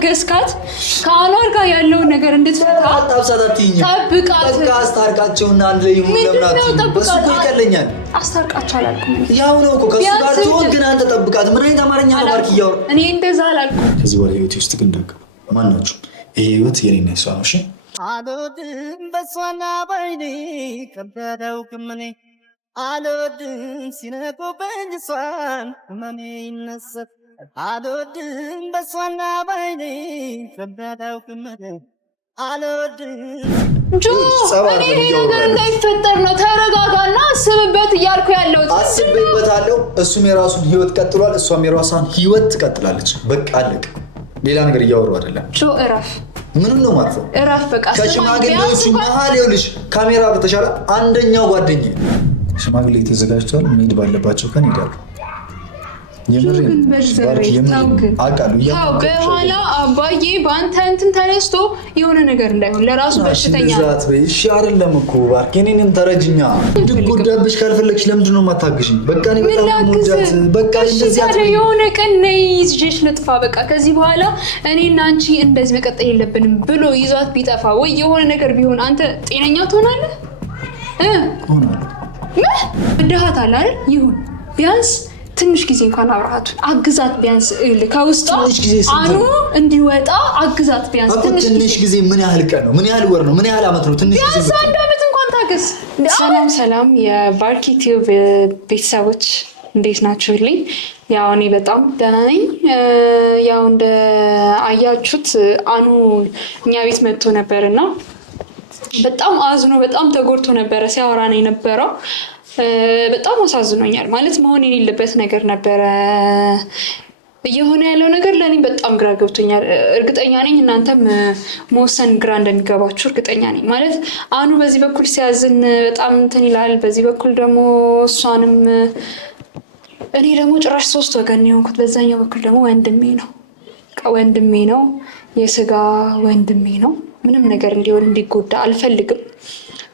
እየታገስካት ከአኗር ጋር ያለውን ነገር እንድትፈታ አጣብሳታትኝ ጠብቃት። በቃ አስታርቃቸውና አንድ ላይ ይሁን ለምናት በሱ እኮ ይቀለኛል። አስታርቃቸው አላልኩም። ያው ነው እኮ ከሱ ጋር ትሆን ግን አንተ ጠብቃት። ምን አይነት አማርኛ ነው ማርክ እያወራ? እኔ እንደዛ አላልኩም። ከዚህ በኋላ ህይወቴ ውስጥ ግን እንዳትገባ ማናችሁ። ይሄ ህይወት የኔና የሷ ነው። እሺ አልወድም በሷና ባይኔ ከብዳዳውቅም እኔ አልወድም ሲነቁብኝ እሷን ህመሜ ይነሳል። አልወድም በሷና ባይኔ ከብዳዳውቅም እኔ አልወድም ጆ እኔ ይሄ ነገር እንዳይፈጠር ነው። ተረጋጋና አስብበት እያልኩ ያለሁት። አስብበታለሁ። እሱም የራሱን ህይወት ቀጥሏል፣ እሷም የራሷን ህይወት ትቀጥላለች። በቃ አለቅ። ሌላ ነገር እያወሩ አይደለም። ጆ እረፍ። ምንም ነው ማለት ነው? እረፍ በቃ። ከሽማግሌዎቹ መሀል ይኸውልሽ ካሜራ በተሻለ አንደኛው ጓደኛዬ ሽማግሌ ተዘጋጅቷል። መሄድ ባለባቸው ቀን ይሄዳሉ። በኋላ አባዬ በአንተ እንትን ተነስቶ የሆነ ነገር እንዳይሆን ለራሱ በሽተኛ እሺ አይደለም እኮ እባክህ እኔንም ተረጅኛ እንድጎዳብሽ ካልፈለግሽ ለምንድን ነው የማታግሽኝ? በቃ እኔ በጣም ሙዳት በቃ እንደዚህ የሆነ ቀን ነይ ይዤሽ ልጥፋ በቃ ከዚህ በኋላ እኔና አንቺ እንደዚህ መቀጠል የለብንም ብሎ ይዟት ቢጠፋ ወይ የሆነ ነገር ቢሆን አንተ ጤነኛ ትሆናለህ? ወደሃታል አይደል? ይሁን ቢያንስ ትንሽ ጊዜ እንኳን አብራሃቱን አግዛት። ቢያንስ ከውስጧ አኑ እንዲወጣ አግዛት። ቢያንስ ትንሽ ጊዜ ምን ያህል ቀን ነው? ምን ያህል ወር ነው? ምን ያህል አመት ነው? ትንሽ ጊዜ ቢያንስ አንድ አመት እንኳን ታገስ። ሰላም የባርኪ ቲዩብ ቤተሰቦች እንዴት ናችሁልኝ? ያው እኔ በጣም ደህና ነኝ። ያው እንደ አያችሁት አኑ እኛ ቤት መጥቶ ነበርና በጣም አዝኖ በጣም ተጎድቶ ነበረ ሲያወራ ነው የነበረው። በጣም አሳዝኖኛል። ማለት መሆን የሌለበት ነገር ነበረ እየሆነ ያለው ነገር ለኔ በጣም ግራ ገብቶኛል። እርግጠኛ ነኝ እናንተም መወሰን ግራ እንደሚገባችሁ እርግጠኛ ነኝ። ማለት አኑ በዚህ በኩል ሲያዝን በጣም እንትን ይላል፣ በዚህ በኩል ደግሞ እሷንም እኔ ደግሞ ጭራሽ ሶስት ወገን ነው የሆንኩት። በዛኛው በኩል ደግሞ ወንድሜ ነው የስጋ ወንድሜ ነው። ምንም ነገር እንዲሆን እንዲጎዳ አልፈልግም።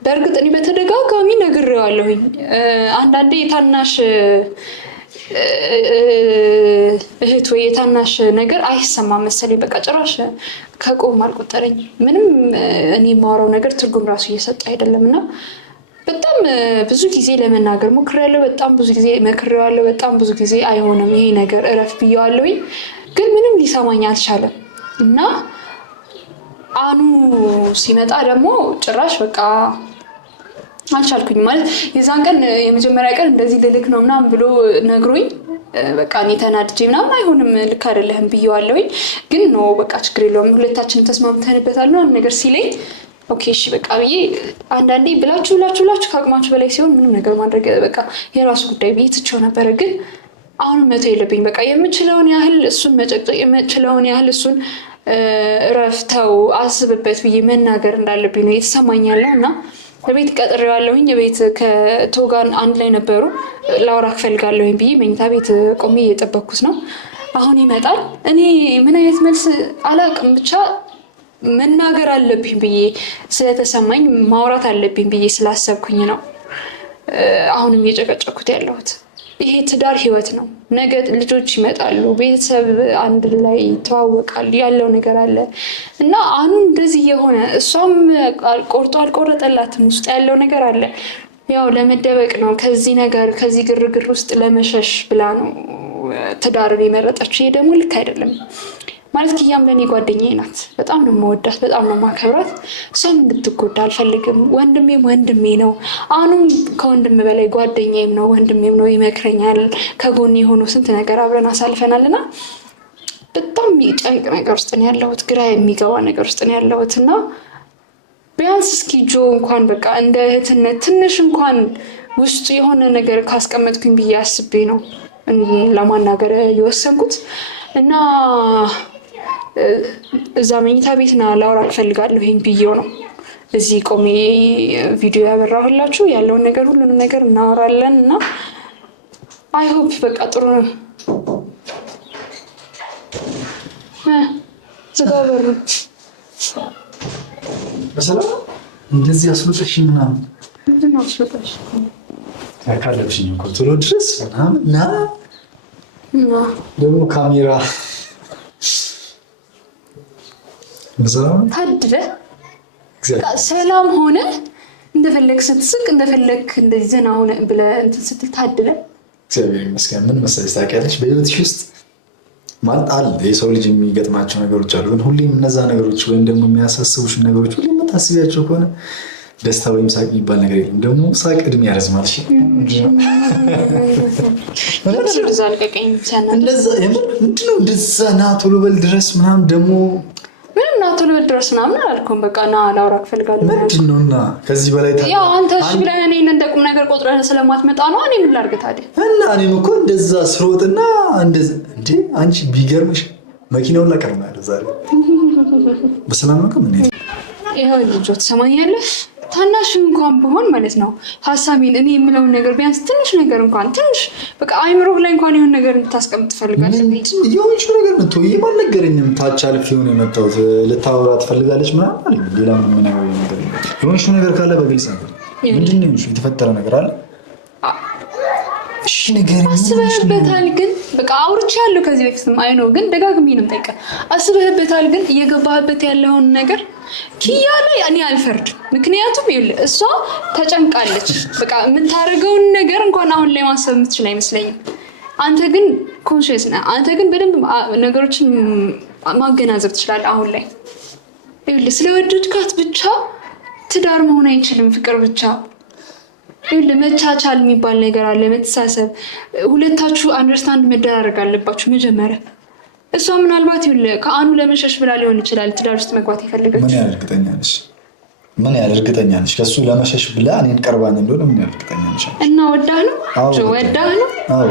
በእርግጥ እኔ በተደጋጋሚ ነግሬዋለሁኝ። አንዳንዴ የታናሽ እህት ወይ የታናሽ ነገር አይሰማም መሰለኝ። በቃ ጭራሽ ከቆም አልቆጠረኝ። ምንም እኔ የማወራው ነገር ትርጉም ራሱ እየሰጠ አይደለም እና በጣም ብዙ ጊዜ ለመናገር ሞክሬያለሁ። በጣም ብዙ ጊዜ መክሬዋለሁ። በጣም ብዙ ጊዜ አይሆንም ይሄ ነገር እረፍ ብዬዋለሁኝ። ግን ምንም ሊሰማኝ አልቻለም እና አኑ ሲመጣ ደግሞ ጭራሽ በቃ አልቻልኩኝ። ማለት የዛን ቀን የመጀመሪያ ቀን እንደዚህ ልልክ ነው ምናምን ብሎ ነግሮኝ በቃ እኔ ተናድጄ ምናምን አይሆንም ልክ አይደለህም ብዬዋለሁኝ። ግን ነው በቃ ችግር የለውም ሁለታችንም ተስማምተንበታል ምናምን ነገር ሲለኝ ኦኬ እሺ በቃ ብዬ አንዳንዴ ብላችሁ ከአቅማችሁ በላይ ሲሆን ምንም ነገር ማድረግ በቃ የራሱ ጉዳይ ብዬ ትቼው ነበረ። ግን አሁንም መተው የለብኝ በቃ የምችለውን ያህል እሱን መጨቅጨቅ የምችለውን ያህል እሱን ረፍተው አስብበት ብዬ መናገር እንዳለብኝ ነው የተሰማኝ ያለው እና በቤት ቀጥሬዋለሁኝ። የቤት ከቶጋን አንድ ላይ ነበሩ። ላውራክ ፈልጋለሁኝ ብዬ መኝታ ቤት ቆሜ እየጠበኩት ነው። አሁን ይመጣል። እኔ ምን አይነት መልስ አላውቅም፣ ብቻ መናገር አለብኝ ብዬ ስለተሰማኝ ማውራት አለብኝ ብዬ ስላሰብኩኝ ነው አሁንም እየጨቀጨኩት ያለሁት። ይሄ ትዳር ህይወት ነው። ነገ ልጆች ይመጣሉ፣ ቤተሰብ አንድ ላይ ይተዋወቃል፣ ያለው ነገር አለ እና አኑ እንደዚህ የሆነ እሷም ቆርጦ አልቆረጠላትም፣ ውስጥ ያለው ነገር አለ። ያው ለመደበቅ ነው፣ ከዚህ ነገር ከዚህ ግርግር ውስጥ ለመሸሽ ብላ ነው ትዳርን የመረጠችው። ይሄ ደግሞ ልክ አይደለም። ማለት ኪያም ለኔ ጓደኛዬ ናት። በጣም ነው የምወዳት፣ በጣም ነው የማከብራት። እሷም እንድትጎዳ አልፈልግም። ወንድሜ ነው። አኑም ከወንድም በላይ ጓደኛዬም ነው፣ ወንድሜም ነው። ይመክረኛል። ከጎን የሆኑ ስንት ነገር አብረን አሳልፈናልና በጣም የሚጨንቅ ነገር ውስጥ ነው ያለሁት፣ ግራ የሚገባ ነገር ውስጥ ነው ያለሁት እና ቢያንስ እስኪ ጆ እንኳን በቃ እንደ እህትነት ትንሽ እንኳን ውስጡ የሆነ ነገር ካስቀመጥኩኝ ብዬ አስቤ ነው ለማናገር የወሰንኩት እና እዛ መኝታ ቤት ና ላውራክ እፈልጋለሁ ይሄን ብዬው ነው እዚህ ቆሜ ቪዲዮ ያበራሁላችሁ። ያለውን ነገር ሁሉንም ነገር እናወራለን እና አይ ሆፕ በቃ ጥሩ ነው። ዝጋው በሩ። በሰላም እንደዚህ አስወጣሽ ምናምን ምንድን ነው አስወጣሽ? ካለብሽኝ እኮ ቶሎ ድረስ ምናምን እና ደግሞ ካሜራ ታድለ ሰላም ሆነ እንደፈለግ ስትስቅ እንደፈለግ እንደዚህ ዘና ሆነ ብለህ እንትን ስትል ታድለ። እግዚአብሔር ይመስገን። ምን መሰለሽ ታውቂያለሽ፣ በህይወትሽ ውስጥ ማለት አለ የሰው ልጅ የሚገጥማቸው ነገሮች አሉ። ግን ሁሌም እነዛ ነገሮች ወይም ደግሞ የሚያሳስቡሽ ነገሮች ሁሌም የምታስቢያቸው ከሆነ ደስታ ወይም ሳቅ የሚባል ነገር የለም። ደግሞ ሳቅ እድሜ ያረዝማል። እሺ እንደዛ ምንድነው እንደዛ ና ቶሎ በል ድረስ ምናምን ደግሞ ምንም ና ቶሎ በል ድረስ ምናምን አላልኩም። በቃ ና ላውራ እፈልጋለሁ። ምንድነው እና ከዚህ በላይ ያው አንተ እሺ ብለህ እኔን እንደ ቁም ነገር ቆጥረህ ስለማትመጣ ነው። እኔ ምን ላድርግ ታዲያ? እና እኔም እኮ እንደዛ ስሮጥና እንደዛ እንዴ አንቺ ቢገርምሽ መኪናውን ላቀርናል ዛሬ በሰላም ነው ከምን ይሄው ልጆች ትሰማኛለህ? ታናሽ እንኳን ቢሆን ማለት ነው ሐሳቤን እኔ የምለውን ነገር ቢያንስ ትንሽ ነገር እንኳን ትንሽ በቃ አይምሮህ ላይ እንኳን የሆነ ነገር እንድታስቀምጥ ትፈልጋለህ። የሆንሽ ነገር ነው ተወይ ማልነገረኝም ታች አልፍ የሆነ የመጣሁት ልታወራ ትፈልጋለች ምናምን ሌላ ምን ነገር የሆንሽ ነገር ካለ በግልጽ ነገር ምንድነው የተፈጠረ ነገር አለ? እሺ ነገር አስበህበታል? ግን በቃ አውርቻለሁ ከዚህ በፊትም አይ ነው ግን ደጋግሜ ነው የምጠይቀህ። አስበህበታል? ግን እየገባህበት ያለውን ነገር ኪያ ላይ እኔ አልፈርድም። ምክንያቱም ይኸውልህ እሷ ተጨንቃለች። በቃ የምታደርገውን ነገር እንኳን አሁን ላይ ማሰብ የምትችል አይመስለኝም። አንተ ግን ኮንሽየስ ነህ። አንተ ግን በደንብ ነገሮችን ማገናዘብ ትችላለህ። አሁን ላይ ይኸውልህ ስለወደድካት ብቻ ትዳር መሆን አይችልም። ፍቅር ብቻ ይኸውልህ መቻቻል የሚባል ነገር አለ፣ መተሳሰብ። ሁለታችሁ አንደርስታንድ መደራረግ አለባችሁ መጀመሪያ። እሷ ምናልባት ይኸውልህ ከአኑ ለመሸሽ ብላ ሊሆን ይችላል ትዳር ውስጥ መግባት የፈለገች። ምን ያህል እርግጠኛ ነሽ? ከሱ ለመሸሽ ብላ እኔን ቀርባኝ እንደሆነ ምን ያህል እርግጠኛ ነሽ? እና ወዳህ ነው? አዎ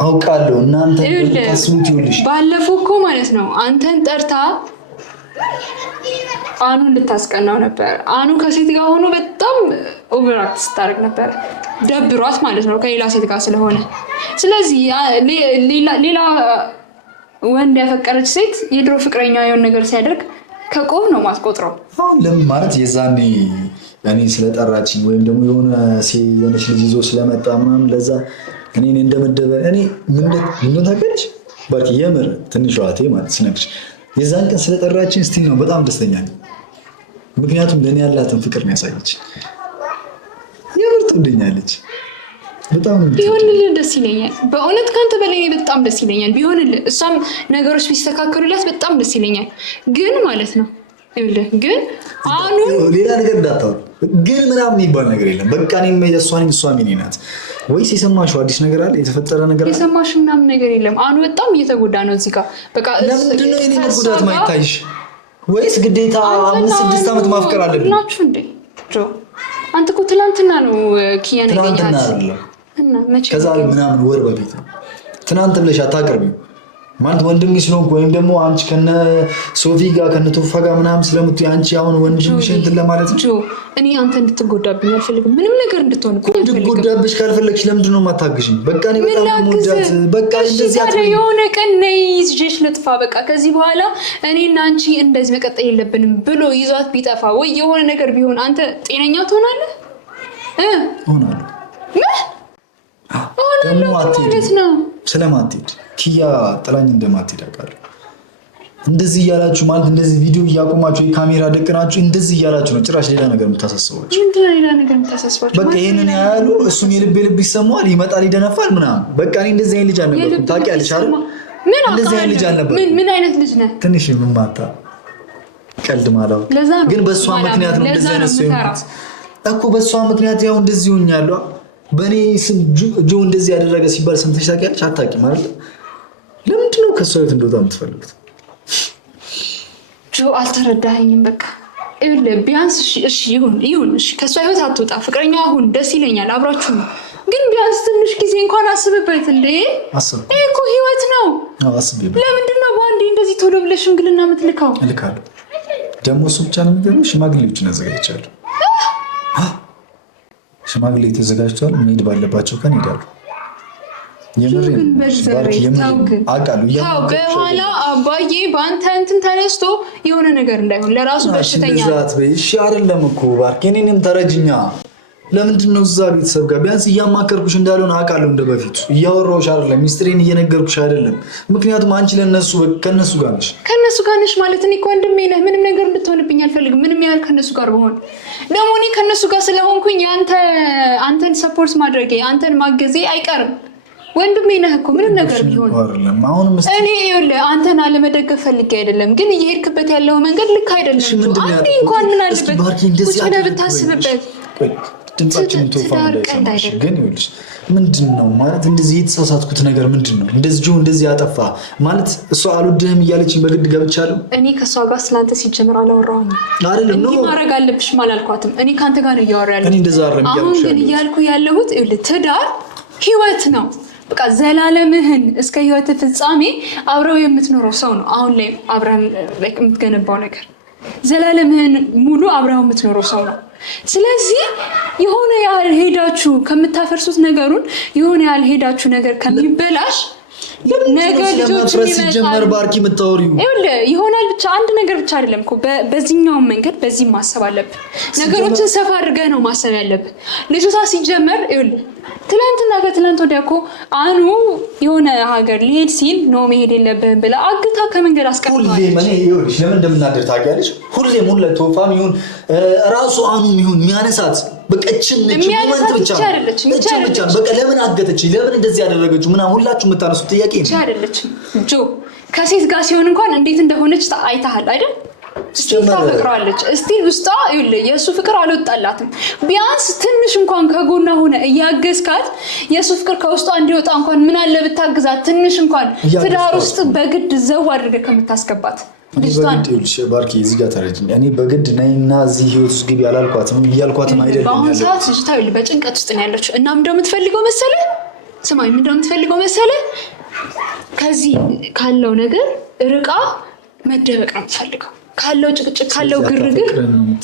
አውቃለሁ። እናንተ ታስሙት ይኸውልሽ ባለፈው እኮ ማለት ነው አንተን ጠርታ አኑ እንድታስቀናው ነበር። አኑ ከሴት ጋር ሆኖ በጣም ኦቨርአክት ስታደርግ ነበር፣ ደብሯት ማለት ነው ከሌላ ሴት ጋር ስለሆነ። ስለዚህ ሌላ ወንድ ያፈቀረች ሴት የድሮ ፍቅረኛ የሆነ ነገር ሲያደርግ ከቆም ነው ማስቆጥረው። አሁን ለምን ማለት የዛኔ እኔ ስለጠራችኝ ወይም ደግሞ የሆነች ልጅ ይዞ ስለመጣ ምናምን ለዛ እኔ እንደመደበ እኔ ምን ታውቂያለሽ ባርኪ የምር ትንሽ ዋቴ ማለት ስነግርሽ የዛን ቀን ስለጠራችን ስቲል ነው በጣም ደስተኛ ነኝ። ምክንያቱም ለኔ ያላትን ፍቅር ነው ያሳየች። የምር ትወደኛለች በጣም። ቢሆንልህ ደስ ይለኛል በእውነት ካንተ በላይ በጣም ደስ ይለኛል ቢሆንልህ። እሷም ነገሮች ቢስተካከሉላት በጣም ደስ ይለኛል። ግን ማለት ነው ይኸውልህ ግን አኑ ሌላ ነገር እንዳታወሪ ግን ምናምን የሚባል ነገር የለም። በቃ እኔም የእሷን እሷ ምን ናት ወይስ የሰማሽው አዲስ ነገር አለ? የተፈጠረ ነገር አለ? የሰማሽው ምናምን ነገር የለም። አኑ በጣም እየተጎዳ ነው እዚህ ጋር። በቃ ለምንድን ነው የኔ መጎዳት ማይታይሽ? ወይስ ግዴታ 5-6 ዓመት ማፍቀር አለብኝ ናችሁ እንዴ? ጆ አንተ እኮ ትናንትና ነው ኪያን ያገኛት እና መቼ ከዛሬ ምናምን ወር በፊት ነው። ትናንት ብለሽ አታቀርቢው ማለት ወንድምሽ ነው ወይም ደግሞ አንቺ ከነ ሶፊ ጋር ከነ ቶፋ ጋር ምናምን ስለምትይ አንቺ አሁን ወንድምሽ እንትን ለማለት ነው። እኔ አንተ እንድትጎዳብኝ አልፈልግም። ምንም ነገር እንድትሆንብኝ አልፈልግም። እንድትጎዳብሽ ካልፈለግሽ ለምንድን ነው የማታግሽኝ? በቃ እኔ በጣም ሞዳት በቃ እንደዚህ አትበይ። የሆነ ቀን ነይ ይዤሽ ልጥፋ በቃ ከዚህ በኋላ እኔና አንቺ እንደዚህ መቀጠል የለብንም ብሎ ይዟት ቢጠፋ ወይ የሆነ ነገር ቢሆን አንተ ጤነኛ ትሆናለህ? ሆናለሁ ማለት ነው። ስለማትሄድ ኪያ ጥላኝ እንደማትሄድ አውቃለሁ። እንደዚህ እያላችሁ ማለት እንደዚህ ቪዲዮ እያቆማችሁ የካሜራ ደቅናችሁ እንደዚህ እያላችሁ ነው ጭራሽ ሌላ ነገር የምታሳስባችሁ። ምንድን ነው ሌላ ነገር የምታሳስባችሁ? በቃ ይሄንን ያያሉ እሱም የልብ ይሰማዋል፣ ይመጣል፣ ይደነፋል ምናምን። በቃ እኔ እንደዚህ አይነት ልጅ አልነበርኩም ታውቂያለሽ አይደል? እንደዚህ አይነት ልጅ አልነበርኩም። ምን አይነት ልጅ ነህ? ትንሽ የምማታ ቀልድ ማላው ግን በእሷ ምክንያት ነው እንደዚህ አይነት ሰው እኮ በእሷ ምክንያት ያው እንደዚህ ሆኛለሁ። በእኔ ስም ጆ እንደዚህ ያደረገ ሲባል ሰምተሽ ታውቂያለሽ? አታውቂም አይደል? ለምንድን ነው ከእሷ ህይወት እንደወጣ የምትፈልጉት? ጆ አልተረዳኸኝም። በቃ ይኸውልህ ቢያንስ እሺ ይሁን እሺ ከእሷ ህይወት አትወጣ፣ ፍቅረኛ አሁን ደስ ይለኛል፣ አብራችሁ ነው። ግን ቢያንስ ትንሽ ጊዜ እንኳን አስብበት እንዴ። ይሄ እኮ ህይወት ነው። ለምንድን ነው በአንዴ እንደዚህ ቶሎ ብለሽ ሽምግልና የምትልካው? እልካለሁ ደግሞ እሱ ብቻ ነው የሚገርምሽ፣ ሽማግሌዎችን አዘጋጅቻለሁ። ሽማግሌ ተዘጋጅቷል። መሄድ ባለባቸው ቀን ይሄዳሉ። በኋላ አባዬ በአንተ እንትን ተነስቶ የሆነ ነገር እንዳይሆን ለራሱ በሽተኛ እሺ አይደለም እኮ ባርክ፣ እኔንም ተረጅኛ ለምንድን ነው እዛ ቤተሰብ ጋር ቢያንስ እያማከርኩሽ እንዳልሆነ አውቃለሁ። እንደበፊቱ እያወራሁሽ አይደለም፣ ሚስጥሬን እየነገርኩሽ አይደለም። ምክንያቱም አንቺ ለነሱ ከነሱ ጋር ነሽ ማለት እኔ እኮ ወንድሜ ነህ። ምንም ነገር እንድትሆንብኝ አልፈልግም። ምንም ያህል ከነሱ ጋር በሆን ደግሞ እኔ ከነሱ ጋር ስለሆንኩኝ አንተን ሰፖርት ማድረጌ አንተን ማገዜ አይቀርም። ወንድሜ ነህ እኮ ምንም ነገር ቢሆን እኔ ይኸውልህ አንተን አለመደገፍ ፈልጌ አይደለም፣ ግን እየሄድክበት ያለው መንገድ ልክ አይደለም። አንዴ እንኳን ምን አለበት ቁጭ ብለህ ብታስብበት። ድምጻችን ተወፋለሽ ግን ይኸውልሽ ምንድነው ማለት እንደዚህ የተሳሳትኩት ነገር ምንድነው? እንደዚህ ያጠፋ ማለት እሷ አልወድህም እያለችኝ በግድ ገብቻለሁ። እኔ ከሷ ጋር ስላንተ ሲጀምር አላወራሁም አይደለም ነው ማድረግ አለብሽ አላልኳትም። እኔ ካንተ ጋር ነው እያወራለሁ። እኔ እንደዛ አይደለም አሁን ግን እያልኩ ያለሁት ይኸውልህ ትዳር ህይወት ነው። በቃ ዘላለምህን እስከ ህይወት ፍጻሜ አብረው የምትኖረው ሰው ነው። አሁን ላይ አብረን የምትገነባው ነገር ዘላለምህን ሙሉ አብረው የምትኖረው ሰው ነው። ስለዚህ የሆነ ያህል ሄዳችሁ ከምታፈርሱት ነገሩን የሆነ ያህል ሄዳችሁ ነገር ከሚበላሽ ነገር ልጆች ሲጀመር ባርኪ የምታወሪው ይሆናል ብቻ አንድ ነገር ብቻ አይደለም እኮ በዚህኛው መንገድ በዚህ ማሰብ አለብን። ነገሮችን ሰፋ አድርገህ ነው ማሰብ ያለብን። ልጅቷ ሲጀመር ትላንትና ከትላንት ወዲያ እኮ አኑ የሆነ ሀገር ሊሄድ ሲል ነው መሄድ የለብህም ብላ አግታ ከመንገድ አስቀምጣለች። ሁሌ ማኔ ይኸውልሽ ለምን እንደምናደር ታውቂያለሽ? ሁሌም ተወፋም ይሁን ራሱ አኑ ይሁን የሚያነሳት በቀችን ሞመንት ብቻ በቃ ለምን አገተች? ለምን እንደዚህ ያደረገችው? ምናምን ሁላችሁ የምታነሱት ጥያቄ ነው አይደለችም? ጆ ከሴት ጋር ሲሆን እንኳን እንዴት እንደሆነች አይተሃል አይደል? ታፈቅራለች እስቲል ውስጧ የሱ ፍቅር አልወጣላትም። ቢያንስ ትንሽ እንኳን ከጎና ሆነ እያገዝካት የሱ ፍቅር ከውስጧ እንዲወጣ እንኳን ምን አለ ብታግዛት። ትንሽ እንኳን ትዳር ውስጥ በግድ ዘው አድርገህ ከምታስገባት ልጅቷን ባርኪ እዚህ ጋር ተረጅኝ። እኔ በግድ ነይና እዚህ ህይወት ውስጥ ግቢ አላልኳትም እያልኳትም አይደለም። በአሁኑ ሰዓት ልጅቷ በጭንቀት ውስጥ ነው ያለችው እና ምንድነው የምትፈልገው መሰለህ? ስማኝ ምንድነው የምትፈልገው መሰለህ? ከዚህ ካለው ነገር ርቃ መደበቅ ነው የምትፈልገው። ካለው ጭቅጭቅ ካለው ግርግር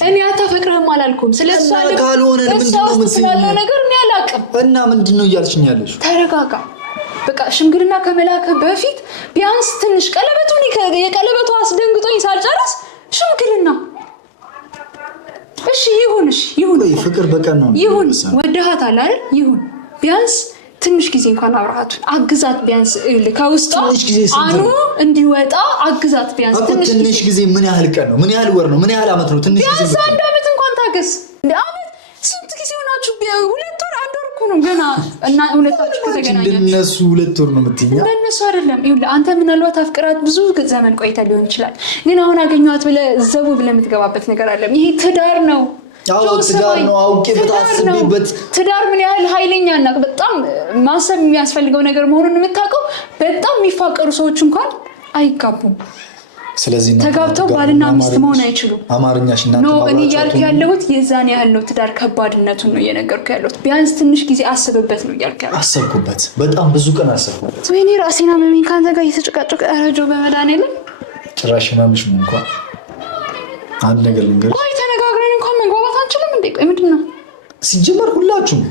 እኔ አታፈቅርህም አላልኩም። ስለሷ ካልሆነ ምንድነው የምትለው ነገር እኔ አላውቅም። እና ምንድነው እያልሽኝ ያለሽው? ተረጋጋ። በቃ ሽምግልና ከመላክ በፊት ቢያንስ ትንሽ የቀለበቱ አስደንግጦኝ ሳልጨርስ ሽምግልና እሺ ይሁን ፍቅር በቀን ነው ይሁን ወደሃታል አይደል? ይሁን ቢያንስ ትንሽ ጊዜ እንኳን አብረሃቱን አግዛት። ቢያንስ ከውስጧ አኑ እንዲወጣ አግዛት። ቢያንስ ትንሽ ጊዜ ምን ያህል ቀን ነው? ምን ያህል ወር ነው? ምን ያህል አመት ነው? ትንሽ ጊዜ ቢያንስ አንድ አመት እንኳን ታገስ። አመት ስንት ጊዜ ሆናችሁ? 2 ወር 1 ወር እኮ ነው ገና እና ሁለታችሁ ከተገናኛችሁ። እንደነሱ 2 ወር ነው የምትይኝ? እንደነሱ አይደለም። ይኸውልህ አንተ ምናልባት አፍቅራት ብዙ ዘመን ቆይታ ሊሆን ይችላል። ግን አሁን አገኘኋት ብለህ ዘው ብለህ የምትገባበት ነገር አለ። ይሄ ትዳር ነው። ትዳር ነው። አውቄበት አስቤበት ትዳር ምን ያህል ኃይለኛና በጣም ማሰብ የሚያስፈልገው ነገር መሆኑን የምታውቀው በጣም የሚፋቀሩ ሰዎች እንኳን አይጋቡም። ስለዚህ ተጋብተው ባልና ሚስት መሆን አይችሉም። አማርኛሽ እና ነው እኔ እያልኩ ያለሁት የዛን ያህል ነው። ትዳር ከባድነቱን ነው እየነገርኩ ያለሁት። ቢያንስ ትንሽ ጊዜ አስብበት ነው እያልኩ ያለሁት። አሰብኩበት፣ በጣም ብዙ ቀን አሰብኩበት። ወይኔ ራሴን አመመኝ ካንተ ጋር እየተጨቃጨቀ ረጆ በመድኃኒዓለም ጭራሽ ህመምሽ ምን እንኳን አንድ ነገር ልንገርሽ። ቆይ ተነጋግረን እንኳን መግባባት አንችልም እንዴ? ቆይ ምንድን ነው ሲጀመር ሁላችሁም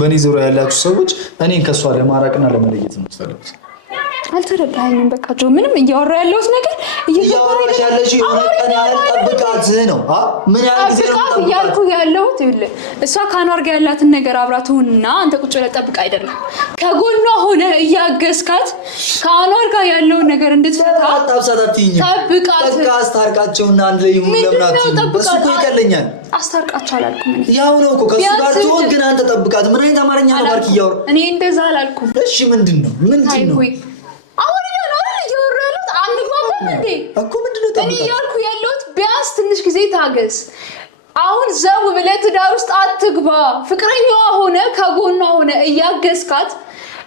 በእኔ ዙሪያ ያላችሁ ሰዎች እኔን ከሷ ለማራቅና ለመለየት ነው የምትፈልጉት። አልተረዳኸኝም? በቃ ጆ ምንም እያወራ ያለሁት ነገር እያወራሽ ያለሽ የሆነ ቀን ያህል ጠብቃት ነው። ምን ያህል ጊዜ ነው እያልኩ ያለሁት? ይኸውልህ እሷ ከአኗር ጋር ያላትን ነገር አብራትሁንና አንተ ቁጭ ብለህ ጠብቅ አይደለም። ከጎኗ ሆነ እያገዝካት ከአኗር ጋር ያለውን ነገር እንድትፈታ ጠብቃት። በቃ አስታርቃቸውና አንድ ላይ ይሁን። ለምናት በሱ እኮ ይቀለኛል። አስታርቃቸው አላልኩም እኔ። ያው ነው እኮ ከሱ ጋር ትሆን። ግን አንተ ጠብቃት። ምን አይነት አማርኛ ነው ባርክ እያወራ? እኔ እንደዛ አላልኩም። እሺ ምንድነው አሁን እያወራ ያለሁት አንግባባም እንዴ እኮ ምንድነው? እኔ እያልኩ ያለሁት ቢያንስ ትንሽ ጊዜ ታገስ። አሁን ዘው ብለህ ትዳር ውስጥ አትግባ። ፍቅረኛዋ ሆነ ከጎኗ ሆነ እያገዝካት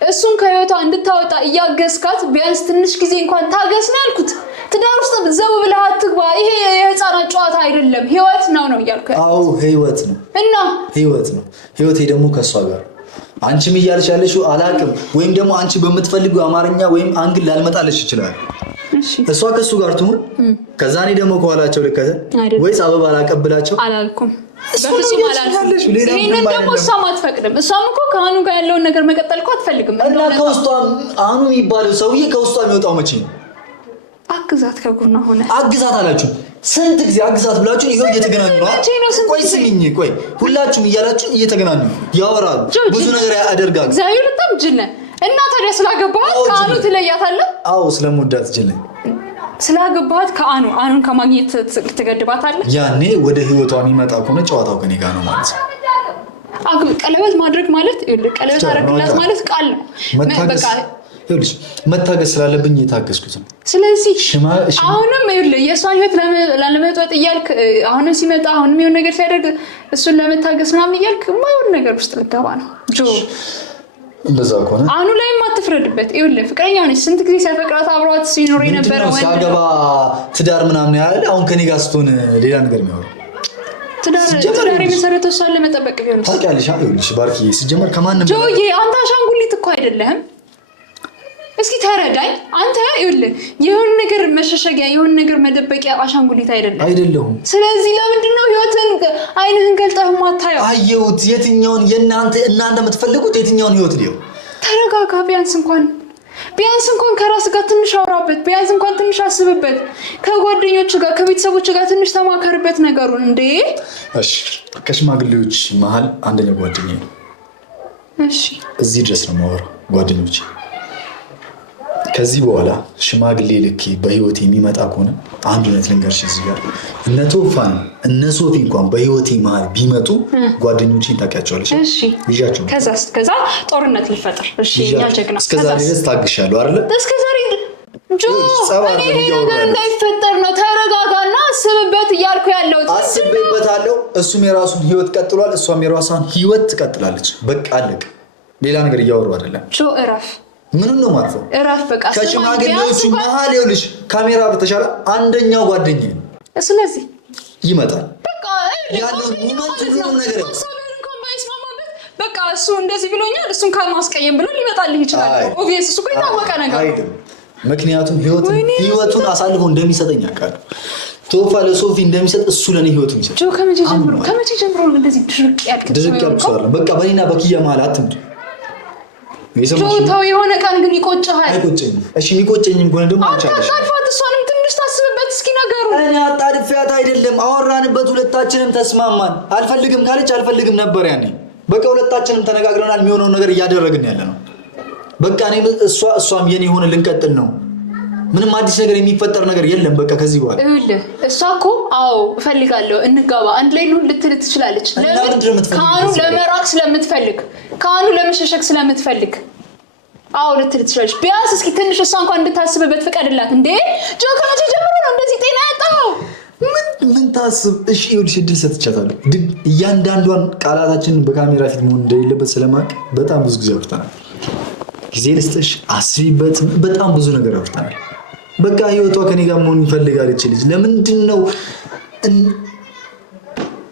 እሱን ከህይወቷ እንድታወጣ እያገዝካት ቢያንስ ትንሽ ጊዜ እንኳን ታገስ ነው ያልኩት። ትዳር ውስጥ ዘው ብለህ አትግባ። ይሄ የህፃናት ጨዋታ አይደለም፣ ህይወት ነው እያልኩ ያለሁት። አዎ ህይወት ነው እና ህይወቴ ደግሞ ከሷ ጋር አንቺም እያልሽ ያለሽው አላቅም፣ ወይም ደግሞ አንቺ በምትፈልጊው አማርኛ ወይም አንግል ላልመጣልሽ ይችላል። እሷ ከሱ ጋር ትሁን፣ ከዛ እኔ ደግሞ ከኋላቸው ልከተል ወይስ አበባ ላቀብላቸው? አላልኩም፣ በፍጹም አላልኩም። ይሄንን ደግሞ እሷም አትፈቅድም። እሷም እኮ ከአኑ ጋር ያለውን ነገር መቀጠል እኮ አትፈልግም። እና ከውስጧ አኑ የሚባለው ሰውዬ ከውስጧ የሚወጣው መቼ ነው? አግዛት ከጎኗ ሆነ አግዛት አላችሁ ስንት ጊዜ አግዛት ብላችሁ ይሄው እየተገናኙ ነው ቆይ ስሚኝ ቆይ ሁላችሁም እያላችሁ እየተገናኙ ያወራሉ ብዙ ነገር ያደርጋሉ እግዚአብሔር በጣም ጅል ነህ እና ታዲያ ስላገባሃት ከአኑ ትለያታለህ አዎ ስለምወዳት ጅል ነኝ ስላገባሃት አኑን ከማግኘት ትገድባታለህ ያኔ ወደ ህይወቷ የሚመጣ ከሆነ ጨዋታው ከኔ ጋር ነው ማለት ቀለበት ማድረግ ማለት ቀለበት አረግላት ማለት ቃል ነው በቃ ይኸውልሽ መታገስ ስላለብኝ የታገስኩት ነው ስለዚህ አሁንም ይኸውልህ የሷን ህይወት ላለመጥወጥ እያልክ አሁንም ሲመጣ አሁንም የሆነ ነገር ሲያደርግ እሱን ለመታገስ ምናምን እያልክ ማይሆን ነገር ውስጥ ልትገባ ነው ጆ እንደዛ ከሆነ አኑ ላይም አትፍረድበት ይኸውልህ ፍቅረኛው ነች ስንት ጊዜ ሲያፈቅራት አብሯት ሲኖር የነበረ ወንድ ሲያገባ ትዳር ምናምን ያለ አሁን ከኔ ጋር ስትሆን ሌላ ነገር የሚያወራው ትዳር የመሰረተው እሷን ለመጠበቅ ቢሆን ታውቂያለሽ ይኸውልሽ ባርኪ ሲጀመር ከማንም ጆዬ አንተ አሻንጉሊት እኮ አይደለህም እስኪ ተረዳኝ አንተ ይኸውልህ የሆነ ነገር መሸሸጊያ የሆነ ነገር መደበቂያ አሻንጉሊት አይደለሁም ስለዚህ ለምንድን ነው ህይወትን አይንህን ገልጠህ ማታየው አየሁት የትኛውን እናንተ የምትፈልጉት የትኛውን ህይወት ነው ተረጋጋ ቢያንስ እንኳን ከራስ ጋር ትንሽ አውራበት ቢያንስ እንኳን ትንሽ አስብበት ከጓደኞች ጋር ከቤተሰቦች ጋር ትንሽ ተማከርበት ነገሩን እንዴ እሺ ከሽማግሌዎች መሃል አንደኛው ጓደኛዬ ነው እሺ እዚህ ድረስ ነው የማወራው ጓደኞቼ ከዚህ በኋላ ሽማግሌ ልክ በህይወቴ የሚመጣ ከሆነ አንድ እውነት ልንገርሽ እዚህ ጋር እነ ቶፋን እነ ሶፊ እንኳን በህይወቴ መሃል ቢመጡ ጓደኞቼን ታውቂያቸዋለሽ እሺ ይዣቸው ከዛ ጦርነት ልፈጥር እሺ እኛ ጀግና እስከዛሬ ድረስ ታግሻለሁ አይደል እስከዛሬ ጆ እኔ ነገር እንዳይፈጠር ነው ተረጋጋና አስብበት እያልኩ ያለሁት አስብበታለሁ እሱም የራሱን ህይወት ቀጥሏል እሷም የራሷን ህይወት ትቀጥላለች በቃ አለቀ ሌላ ነገር እያወሩ አይደለም ጆ እረፍ ምንም ነው ማርፈው እረፍ በቃ ከሽማግሌዎቹ መሃል ይኸውልሽ ካሜራ በተሻለ አንደኛው ጓደኛዬ ነው ስለዚህ ይመጣል በቃ ያለው ምንም ነገር በቃ እሱ እንደዚህ ብሎኛል እሱን ካልማስቀየም ብሎ ሊመጣልህ ይችላል ኦብቪየስ እሱ ቆይ ታወቀ ነገር ምክንያቱም ህይወቱን አሳልፎ እንደሚሰጠኝ አውቃለሁ ቶፋ ለሶፊ እንደሚሰጥ እሱ ለኔ ህይወቱን ይሰጥ ጆ ከመቼ ጀምሮ እንደዚህ ድርቅ ያልክ በቃ በኔና በኪያ መሃል አትምጡ ጆታው የሆነ ቀን ግን ይቆጭሃል አይቆጨኝም እሺ የሚቆጨኝም ከሆነ ደግሞ አታጣልፋት እሷንም ትንሽ ታስብበት እስኪ ነገሩ እኔ አጣልፊያት አይደለም አወራንበት ሁለታችንም ተስማማን አልፈልግም ካለች አልፈልግም ነበር ያኔ በቃ ሁለታችንም ተነጋግረናል የሚሆነው ነገር እያደረግን ያለ ነው በቃ እኔ እሷም የኔ ሆነ ልንቀጥል ነው ምንም አዲስ ነገር የሚፈጠር ነገር የለም በቃ ከዚህ በኋላ እሷ እኮ አዎ እፈልጋለሁ እንጋባ አንድ ላይ ነው ልትል ትችላለች ካኑ ለመራቅ ስለምትፈልግ ካኑ ለመሸሸግ ስለምትፈልግ አዎ ልትል ትችላለች ቢያንስ እስኪ ትንሽ እሷ እንኳን እንድታስብበት ፍቀድላት እንዴ ጆ ከመቼ ጀምሮ ነው እንደዚህ ጤና ያጣው ምን ታስብ እሺ ይኸውልሽ እድል ሰጥቻታለሁ እያንዳንዷን ቃላታችንን በካሜራ ፊት መሆን እንደሌለበት ስለማቅ በጣም ብዙ ጊዜ አውርተናል ጊዜ ልስጥሽ አስቢበት በጣም ብዙ ነገር አውርተናል በቃ ህይወቷ ከኔ ጋር መሆን ይፈልጋል ልጅ ለምንድን ነው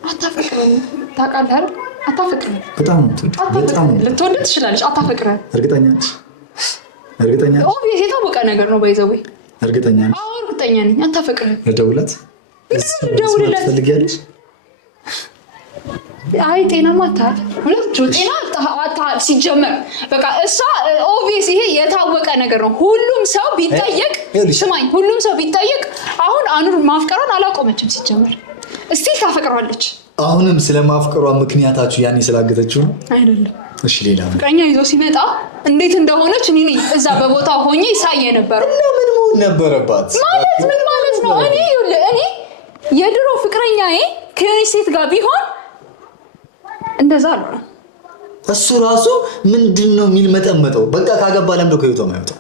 አታፈቅረኝ ታውቃለህ አይደል አታፈቅረኝ በጣም ልትወድ ትችላለች አታፈቅረኝ እርግጠኛ ነሽ ኦብቪየስ የታወቀ ነገር ነው ባይዘው እርግጠኛ ነሽ አዎ እርግጠኛ ነኝ አታፈቅረኝ ልደውልላት ትፈልጊያለሽ አይ ጤናማ አታል ሁለት ጤና አታል ሲጀመር በቃ እሷ ኦብቪየስ ይሄ የታወቀ ነገር ነው ሁሉም ሰው ቢጠየቅ ስማኝ ሁሉም ሰው ቢጠየቅ አሁን አኑር ማፍቀሯን አላቆመችም ሲጀመር እስቲ ታፈቅሯለች አሁንም ስለማፍቀሯ ምክንያታችሁ ያኔ ስላገተችው ነው አይደለም እሺ ሌላ ፍቅረኛ ይዞ ሲመጣ እንዴት እንደሆነች እኔ እዛ በቦታው ሆኜ ሳየ ነበር ምን መሆን ነበረባት ማለት ምን ማለት ነው እኔ የድሮ ፍቅረኛዬ ከኔ ሴት ጋር ቢሆን እንደዛ ነው እሱ ራሱ ምንድነው የሚልመጠመጠው በቃ ካገባ ለምዶ ከይቶ ማይወጣው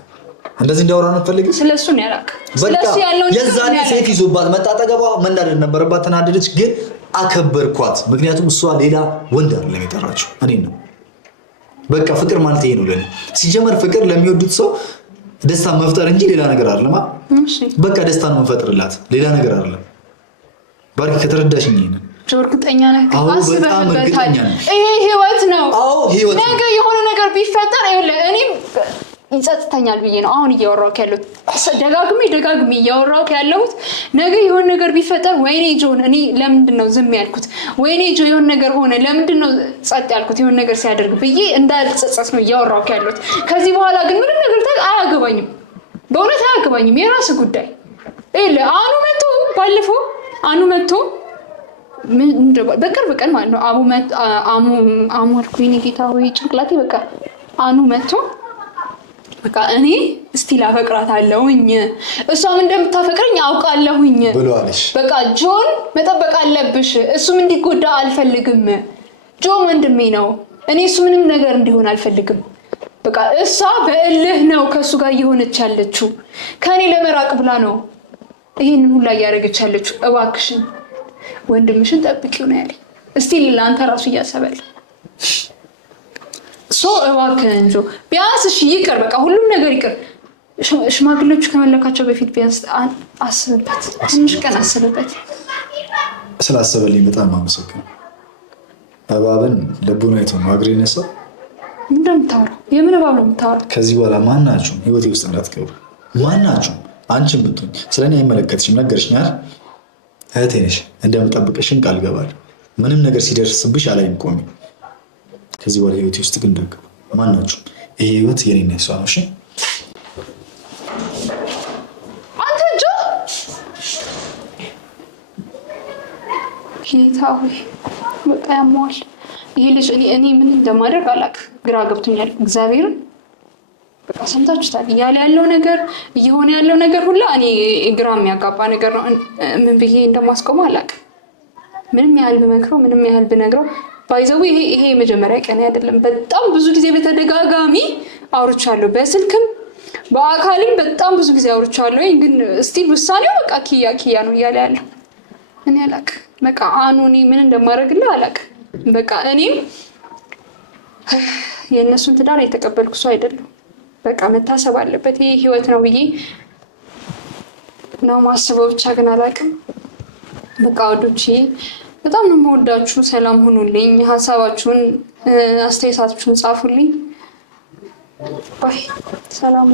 እንደዚህ እንዳወራ ነው ፈልጊ ስለሱ ነው ያላቅ ስለሱ ያለው የዛኔ ሴት ይዞባት መጣጠገባ መንዳደድ ነበረባት ተናደደች ግን አከበርኳት ምክንያቱም እሷ ሌላ ወንድ አይደለም የጠራችው እኔ ነው በቃ ፍቅር ማለት ይሄ ነው ለኔ ሲጀመር ፍቅር ለሚወዱት ሰው ደስታ መፍጠር እንጂ ሌላ ነገር አይደለም እሺ በቃ ደስታን መፈጥርላት ሌላ ነገር አይደለም ባርክ ከተረዳሽኝ ይሄን እርግጠኛ ነኝ በጣም እርግጠኛ ነኝ ይሄ ህይወት ነው አዎ ህይወት ነገ የሆነ ነገር ቢፈጠር እኔም ይጸጽተኛል ብዬ ነው አሁን እያወራሁት ያለሁት ደጋግሜ እያወራሁት ያለሁት ነገ የሆነ ነገር ቢፈጠር ወይኔ ጆን እኔ ለምንድን ነው ዝም ያልኩት ወይኔ ጆ የሆነ ነገር ሆነ ለምንድን ነው ጸጥ ያልኩት የሆነ ነገር ሲያደርግ ብዬ እንዳልጸጸት ነው እያወራሁት ያለሁት ከዚህ በኋላ ግን ምንም ነገር አያገባኝም በእውነት አያገባኝም የራስ ጉዳይ አኑ መጥቶ ባለፈው በቅርብ ቀን ማለት ነው አሙ አልኩኝ ጌታ ወይ ጭንቅላቴ በቃ አኑ መጥቶ በቃ እኔ ስቲል አፈቅራታለሁኝ እሷም እንደምታፈቅረኝ አውቃለሁኝ ብሏልሽ። በቃ ጆን መጠበቅ አለብሽ፣ እሱም እንዲጎዳ አልፈልግም። ጆን ወንድሜ ነው፣ እኔ እሱ ምንም ነገር እንዲሆን አልፈልግም። በቃ እሷ በእልህ ነው ከእሱ ጋር እየሆነች ያለችው፣ ከእኔ ለመራቅ ብላ ነው ይህንን ሁላ እያደረገች ያለችው። እባክሽን ወንድምሽን ጠብቂው ነው ያለኝ። እስቲል ለአንተ ራሱ እያሰበል እባክህን እንጆ ቢያንስ እሺ ይቅር፣ በቃ ሁሉም ነገር ይቅር። ሽማግሌዎቹ ከመለካቸው በፊት ቢያንስ አስብበት፣ ትንሽ ቀን አስብበት። ስላሰበልኝ በጣም አመሰግናለሁ። እባብን ልቡን አይቶ ነው እግሬ ነሳው። ምን እንደምታወራው? የምን እባብ ነው የምታወራው? ከዚህ በኋላ ማናችሁም ህይወቴ ውስጥ እንዳትገቡ። ማናችሁም። አንቺን ብትሆኝ ስለኔ አይመለከትሽም። ነገርሽኝ አይደል? እህቴ ነሽ፣ እንደምጠብቅሽን ቃል ገባለሁ። ምንም ነገር ሲደርስብሽ አላይም ቆሜ። ከዚህ በኋላ ህይወቴ ውስጥ ግን እንዳትገቡ ማናችሁም። ይሄ ህይወት የኔና የሷ ነው። እሺ አንተ እንጆ ጌታ ሆይ በቃ ያሟል ይሄ ልጅ። እኔ ምን እንደማደርግ አላውቅም፣ ግራ ገብቶኛል። እግዚአብሔርን በቃ ሰምታችሁታል እያለ ያለው ነገር እየሆነ ያለው ነገር ሁላ እኔ ግራ የሚያጋባ ነገር ነው። ምን ብዬ እንደማስቆመው አላውቅም። ምንም ያህል ብመክረው ምንም ያህል ብነግረው ባይዘው ይሄ የመጀመሪያ ቀን አይደለም። በጣም ብዙ ጊዜ በተደጋጋሚ አውርቻለሁ፣ በስልክም በአካልም በጣም ብዙ ጊዜ አውርቻለሁ። ግን ስቲል ውሳኔው በቃ ኪያ ነው እያለ ያለው። እኔ አላውቅም በቃ አኑ እኔ ምን እንደማደርግልህ አላውቅም። በቃ እኔም የእነሱን ትዳር የተቀበልኩ ሰው አይደለም። በቃ መታሰብ አለበት፣ ይሄ ህይወት ነው ብዬ ነው ማስበው። ብቻ ግን አላውቅም። በቃ ወዶቼ በጣም ነው የምወዳችሁ። ሰላም ሁኑልኝ። ሀሳባችሁን አስተያየታችሁን ጻፉልኝ። ባይ ሰላም